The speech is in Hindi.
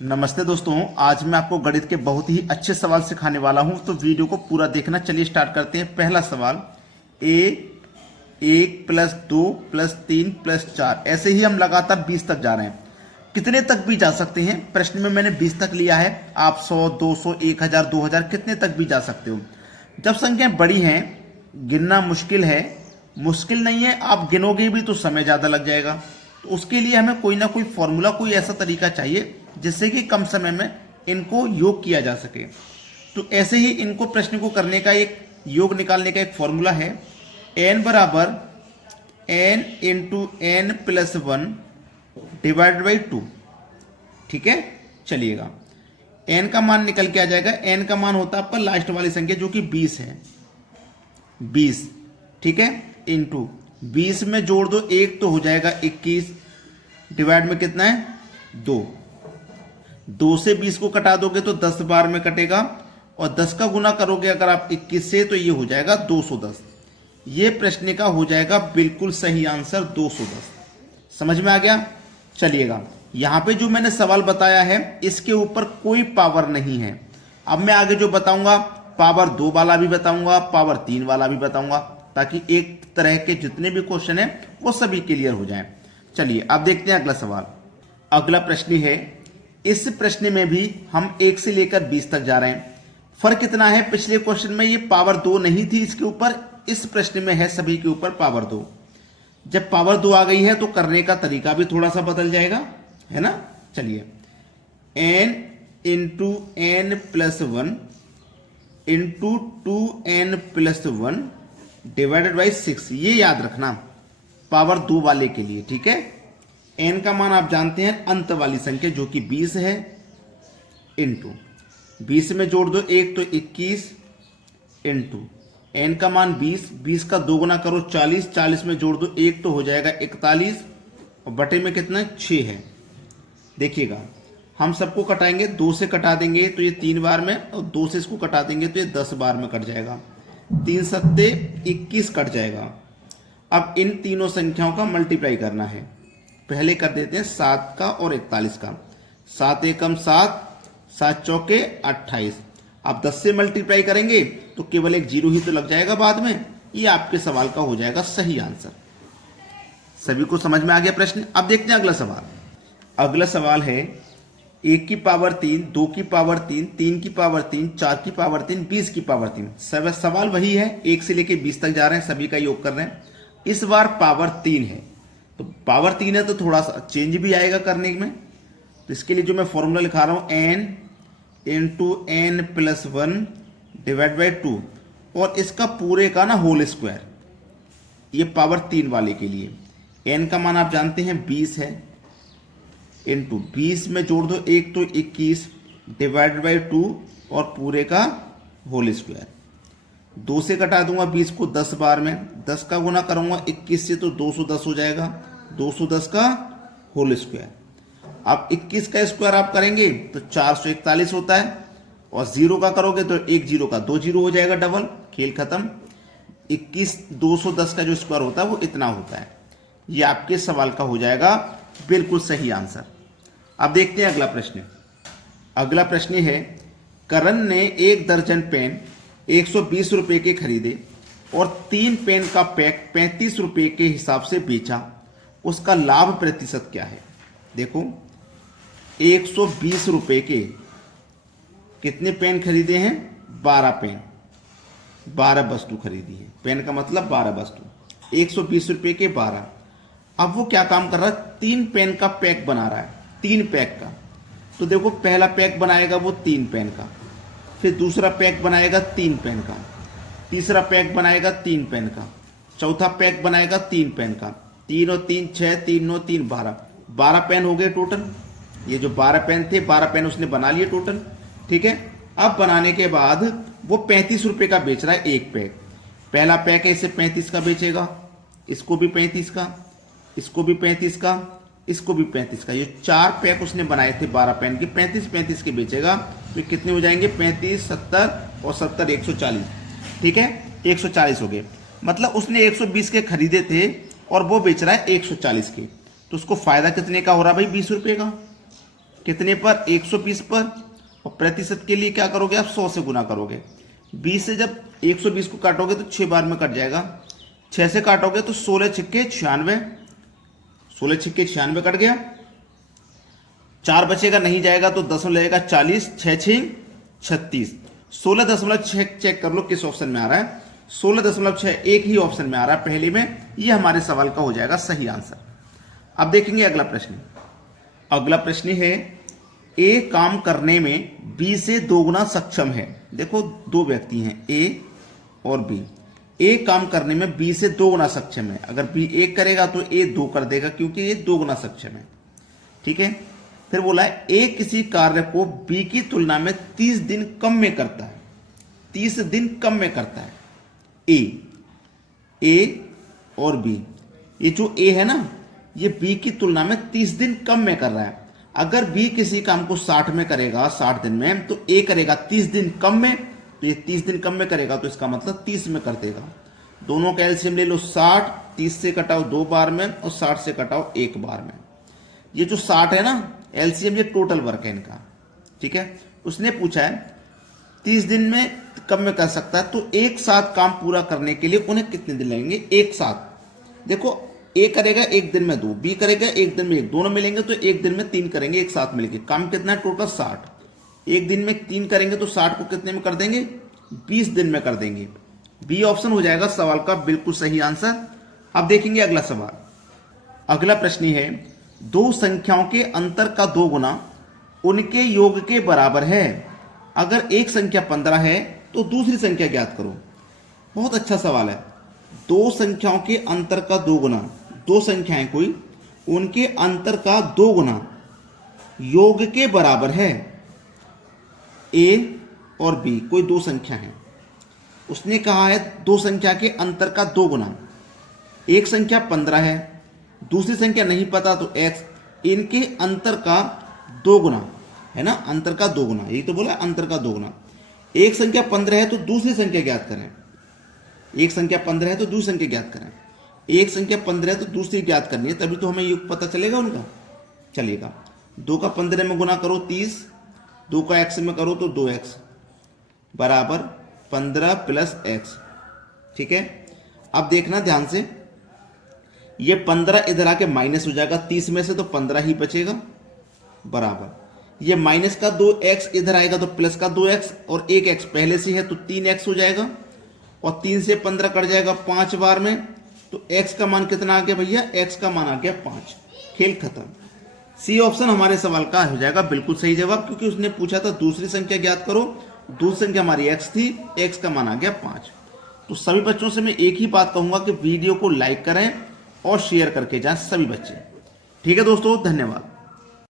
नमस्ते दोस्तों, आज मैं आपको गणित के बहुत ही अच्छे सवाल सिखाने वाला हूं, तो वीडियो को पूरा देखना। चलिए स्टार्ट करते हैं। पहला सवाल, ए 1 प्लस 2 प्लस 3 प्लस 4, ऐसे ही हम लगातार 20 तक जा रहे हैं। कितने तक भी जा सकते हैं? प्रश्न में मैंने 20 तक लिया है। आप 100, 200, 1000, 2000 कितने तक भी जा सकते हो। जब संख्याएं बड़ी हैं, गिनना मुश्किल है, मुश्किल नहीं है, आप गिनोगे भी तो समय ज़्यादा लग जाएगा। तो उसके लिए हमें कोई ना कोई फॉर्मूला, कोई ऐसा तरीका चाहिए जिससे कि कम समय में इनको योग किया जा सके। तो ऐसे ही इनको प्रश्न को करने का एक योग निकालने का एक फॉर्मूला है, n बराबर n into n plus 1 divide by 2। ठीक है, चलिएगा। n का मान निकल के आ जाएगा। n का मान होता है आपका लास्ट वाली संख्या जो कि 20 है, 20। ठीक है, इंटू 20 में जोड़ दो 1 तो हो जाएगा 21, डिवाइड में कितना है 2 से 20 को कटा दोगे तो 10 बार में कटेगा, और 10 का गुना करोगे अगर आप 21 से तो ये हो जाएगा 210। ये प्रश्न का हो जाएगा बिल्कुल सही आंसर 210। समझ में आ गया? चलिएगा, यहां पे जो मैंने सवाल बताया है इसके ऊपर कोई पावर नहीं है। अब मैं आगे जो बताऊंगा पावर 2 वाला भी बताऊंगा, पावर 3 वाला भी बताऊंगा, ताकि एक तरह के जितने भी क्वेश्चन है वो सभी क्लियर हो जाएं। चलिए अब देखते हैं अगला सवाल। अगला प्रश्न है, इस प्रश्न में भी हम 1 से लेकर 20 तक जा रहे हैं। फर्क कितना है, पिछले क्वेश्चन में ये पावर 2 नहीं थी इसके ऊपर, इस प्रश्न में है सभी के ऊपर पावर 2। जब पावर 2 आ गई है तो करने का तरीका भी थोड़ा सा बदल जाएगा, है ना। चलिए, n into n plus 1 into 2n plus 1 divided by 6, ये याद रखना पावर 2 वाले के लिए। ठीक है, n का मान आप जानते हैं अंत वाली संख्या जो कि 20 है, इंटू 20 में जोड़ दो 1 तो 21, इंटू n का मान 20, 20 का 2 गुना करो 40, 40 में जोड़ दो 1 तो हो जाएगा 41, और बटे में कितना 6 है। देखिएगा, हम सबको कटाएंगे, 2 से कटा देंगे तो ये 3 बार में, और 2 से इसको कटा देंगे तो ये 10 बार में कट जाएगा। 3 सत्ते 21 कट जाएगा। अब इन तीनों संख्याओं का मल्टीप्लाई करना है। पहले कर देते हैं 7 का और 41 का। 7 एकम 7, 7 चौके 28। आप 10 से मल्टीप्लाई करेंगे तो केवल एक जीरो ही तो लग जाएगा बाद में। ये आपके सवाल का हो जाएगा सही आंसर। सभी को समझ में आ गया प्रश्न? अब देखते हैं अगला सवाल। अगला सवाल है 1 की पावर 3, 2 की पावर 3, 3 की पावर 3, 4 की पावर 3, 20 की पावर 3। सवाल वही है, 1 से लेके 20 तक जा रहे हैं, सभी का योग कर रहे हैं। इस बार पावर 3 है, तो पावर 3 है तो थोड़ा सा चेंज भी आएगा करने में। तो इसके लिए जो मैं फॉर्मूला लिखा रहा हूं, n into n plus 1 divide by 2, और इसका पूरे का ना होल स्क्वायर, ये पावर 3 वाले के लिए। n का मान आप जानते हैं 20 है, इंटू 20 में जोड़ दो 1 तो 21 डिवाइड बाई 2, और पूरे का होल स्क्वायर। 2 से कटा दूंगा 20 को 10 बार में, 10 का गुना करूंगा 21 से तो 210 हो जाएगा, 210 का होल स्क्वायर। अब 21 का स्क्वायर आप करेंगे तो 441 होता है, और 0 का करोगे तो 1 जीरो का 2 जीरो हो जाएगा, डबल, खेल खत्म। 21 210 का जो स्क्वायर होता है वो इतना होता है। ये आपके सवाल का हो जाएगा बिल्कुल सही आंसर। अब देखते हैं अगला प्रश्न। अगला प्रश्न है, करण ने 1 दर्जन पेन 120 रुपए के खरीदे और 3 पेन का पैक 35 रुपए के हिसाब से बेचा, उसका लाभ प्रतिशत क्या है। देखो, 120 रुपए के कितने पेन खरीदे हैं? 12 पेन, 12 वस्तु खरीदी है। पेन का मतलब 12 वस्तु, 120 रुपए के 12। अब वो क्या काम कर रहा है, 3 पेन का पैक बना रहा है, 3 पैक का। तो देखो, पहला पैक बनाएगा वो 3 पेन का, फिर दूसरा पैक बनाएगा 3 पेन का, तीसरा पैक बनाएगा 3 पेन का, चौथा पैक बनाएगा 3 पेन का। 3 और 3 6, 3 9 3 12 पेन हो गए टोटल। ये जो 12 पेन थे, 12 पेन उसने बना लिए टोटल। ठीक है, अब बनाने के बाद वो 35 रुपए का बेच रहा है एक पैक। पहला पैक है, इसे 35 का बेचेगा, इसको भी 35 का, इसको भी 35 का, इसको भी 35 का। ये 4 पैक उसने बनाए थे 12 पेन के, 35 के बेचेगा। तो कितने हो जाएंगे? 35, 70 और 70 140। ठीक है, 140 हो गए। मतलब उसने 120 के खरीदे थे और वो बेच रहा है 140 के। तो उसको फायदा कितने का हो रहा है भाई? 20 रुपए का। कितने पर, 120 पर, और प्रतिशत के लिए क्या करोगे आप, 100 से गुना करोगे। 20 से जब 120 को काटोगे तो 6 बार में कट जाएगा, 6 से काटोगे तो 16 छिक्के 96, 16 छिक्के 96 कट गया, 4 बचेगा नहीं जाएगा तो 10 में लगेगा 40, 6 6 36, 16.6 चेक कर लो किस ऑप्शन में आ रहा है, 16.6 एक ही ऑप्शन में आ रहा है पहले में, ये हमारे सवाल का हो जाएगा सही आंसर। अब देखेंगे अगला प्रश्न। अगला प्रश्न है ए काम करने में बी से 2 गुना सक्षम है। देखो दो व्यक्ति हैं ए और बी, ए काम करने में बी से 2 गुना सक्षम है। अगर बी 1 करेगा तो ए 2 कर देगा क्योंकि ये 2 गुना सक्षम है। ठीक है, फिर बोला है ए किसी कार्य को बी की तुलना में 30 दिन कम में करता है, 30 दिन कम में करता है। ए और बी, ये जो ए है ना ये बी की तुलना में 30 दिन कम में कर रहा है। अगर बी किसी काम को 60 में करेगा, 60 दिन में, तो ए करेगा 30 दिन कम में, तो ये 30 दिन कम में करेगा तो इसका मतलब 30 में कर देगा। दोनों का एलसीएम ले लो 60, 30 से कटाओ 2 बार में और 60 से कटाओ 1 बार में। ये जो 60 है ना एलसीएम, ये टोटल वर्क है इनका। ठीक है, उसने पूछा है 30 दिन में कम में कर सकता है तो एक साथ काम पूरा करने के लिए उन्हें कितने दिन लगेंगे। एक साथ देखो, ए करेगा 1 दिन में 2, बी करेगा 1 दिन में 1, दोनों मिलेंगे तो 1 दिन में 3 करेंगे एक साथ मिलके। काम कितना है टोटल 60, 1 दिन में 3 करेंगे तो 60 को कितने में कर देंगे, 20 दिन में कर देंगे। बी ऑप्शन हो जाएगा सवाल का बिल्कुल सही आंसर। अब देखेंगे अगला सवाल। अगला प्रश्न है दो संख्याओं के अंतर का 2 गुना उनके योग के बराबर है। अगर एक संख्या 15 है तो दूसरी संख्या ज्ञात करो। बहुत अच्छा सवाल है। दो संख्याओं के अंतर का 2 गुना, दो संख्याएं कोई, उनके अंतर का 2 गुना योग के बराबर है। ए और बी कोई दो संख्या है, उसने कहा है दो संख्या के अंतर का 2 गुना। एक संख्या 15 है, दूसरी संख्या नहीं पता तो x, इनके अंतर का 2 गुना है ना, अंतर का 2 गुना, यही तो बोला अंतर का 2 गुना। एक संख्या 15 है तो दूसरी संख्या ज्ञात करें। एक संख्या 15 है तो दूसरी संख्या ज्ञात करें। एक संख्या 15 है तो दूसरी ज्ञात करनी है, तभी तो हमें योग पता चलेगा उनका। चलेगा, 2 का 15 में गुना करो 30, 2 का x में करो तो 2x बराबर 15 प्लस x। ठीक है, अब देखना ध्यान से, ये 15 इधर आके माइनस हो जाएगा 30 में से, तो 15 ही बचेगा बराबर, ये माइनस का 2x इधर आएगा तो प्लस का 2x, और 1x पहले से है तो 3x हो जाएगा, और 3 से 15 कट जाएगा 5 बार में, तो x का मान कितना आ गया भैया, x का मान आ गया 5। खेल खत्म। सी ऑप्शन हमारे सवाल का हो जाएगा बिल्कुल सही जवाब, क्योंकि उसने पूछा था दूसरी संख्या ज्ञात करो, दूसरी संख्या हमारी x थी, x का मान आ गया 5। तो सभी बच्चों से मैं एक ही बात कहूंगा कि वीडियो को लाइक करें और शेयर करके जाएं सभी बच्चे। ठीक है दोस्तों, धन्यवाद।